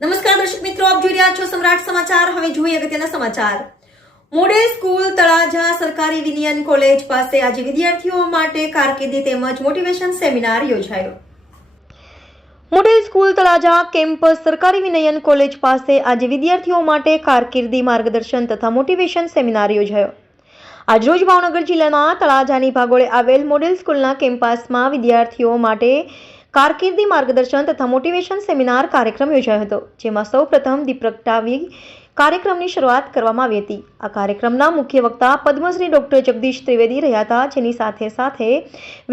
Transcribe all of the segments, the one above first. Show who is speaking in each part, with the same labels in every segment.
Speaker 1: નમસ્કાર દર્શક મિત્રો, આપ જોઈ રહ્યા છો સમ્રાટ સમાચાર. હવે જોઈએ અગત્યના સમાચાર. મોડે સ્કૂલ, તળાજા સરકારી વિનિયન કોલેજ પાસે આજે વિદ્યાર્થીઓ માટે કારકિર્દી તેમજ મોટિવેશન સેમિનાર યોજાયો. મોડેલ સ્કૂલ, તળાજા કેમ્પસ સરકારી વિનયન કોલેજ પાસે આજે વિદ્યાર્થીઓ માટે કારકિર્દી માર્ગદર્શન તથા મોટિવેશન સેમિનાર યોજાયો. આજરોજ ભાવનગર જિલ્લાના તળાજાની ભાગોળે આવેલ મોડેલ સ્કૂલના કેમ્પસમાં વિદ્યાર્થીઓ માટે કારકિર્દી માર્ગદર્શન તથા મોટિવેશન સેમિનાર કાર્યક્રમ યોજાયો હતો, જેમાં સૌ પ્રથમ દીપ પ્રગટાવી કાર્યક્રમની શરૂઆત કરવામાં આવી હતી. આ કાર્યક્રમના મુખ્ય વક્તા પદ્મશ્રી ડોક્ટર જગદીશ ત્રિવેદી રહ્યા હતા, જેની સાથે સાથે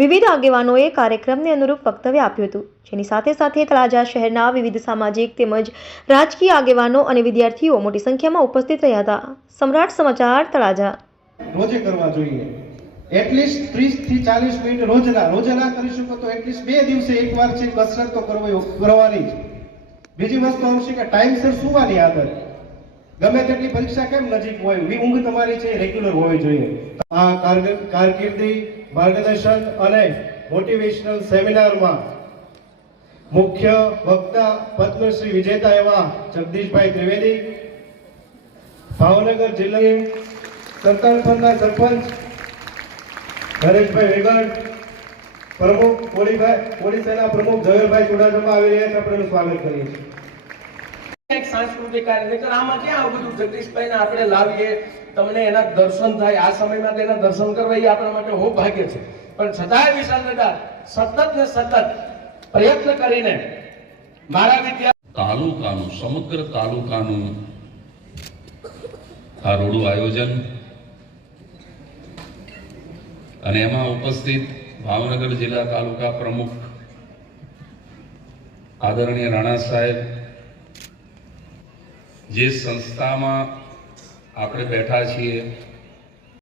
Speaker 1: વિવિધ આગેવાનોએ કાર્યક્રમને અનુરૂપ વક્તવ્ય આપ્યું હતું. જેની સાથે સાથે તળાજા શહેરના વિવિધ સામાજિક તેમજ રાજકીય આગેવાનો અને વિદ્યાર્થીઓ મોટી સંખ્યામાં ઉપસ્થિત રહ્યા હતા. સમ્રાટ સમાચાર તળાજા.
Speaker 2: રોજે કરવા જોઈએ. એટલીસ્ટ ત્રીસથી ચાલીસ મિનિટ રોજના રોજના કરી શકો તો એટલીસ્ટ બે દિવસે એકવાર છે, કસરત તો કરવી કરવાની જ. બીજી વસ્તુ આવશે કે ટાઈમસર સુવાની આદત. ગમે તેટલી પરીક્ષા કેમ નજીક હોય વી ઊંઘ તમારી છે રેગ્યુલર હોવી જોઈએ. આ કારકિર્દી, માર્ગદર્શન અને મોટિવેશનલ સેમિનારમાં મુખ્ય વક્તા પદ્મશ્રી વિજેતા એવા જગદીશભાઈ ત્રિવેદી, ભાવનગર જિલ્લાની સરકાર સરપંચ નરેશભાઈ વેગડ પ્રમુખ કોળીભાઈ કોળી સેના પ્રમુખ ઝવેરભાઈ ચુડાસમા આવી રહ્યા છે. આપણે સ્વાગત કરીએ છીએ.
Speaker 3: એક સાંસ્કૃતિક કાર્યક્રમ. આમાં ક્યાં આવું બધું જગદીશભાઈને આપણે લાવીએ? તમને એના દર્શન થાય. આ સમયમાં તેના દર્શન કરવા એ આપણા માટે હો ભાગ્ય છે. પણ છતાંય વિશાલ દાદા સતત ને સતત પ્રયત્ન કરીને મારા વિદ્યા
Speaker 4: તાલુકાનું સમગ્ર તાલુકાનું આ રોડું આયોજન અને એમાં ઉપસ્થિત ભાવનગર જિલ્લા તાલુકા પ્રમુખ આદરણીય રાણા સાહેબ, જે સંસ્થામાં આપણે બેઠા છીએ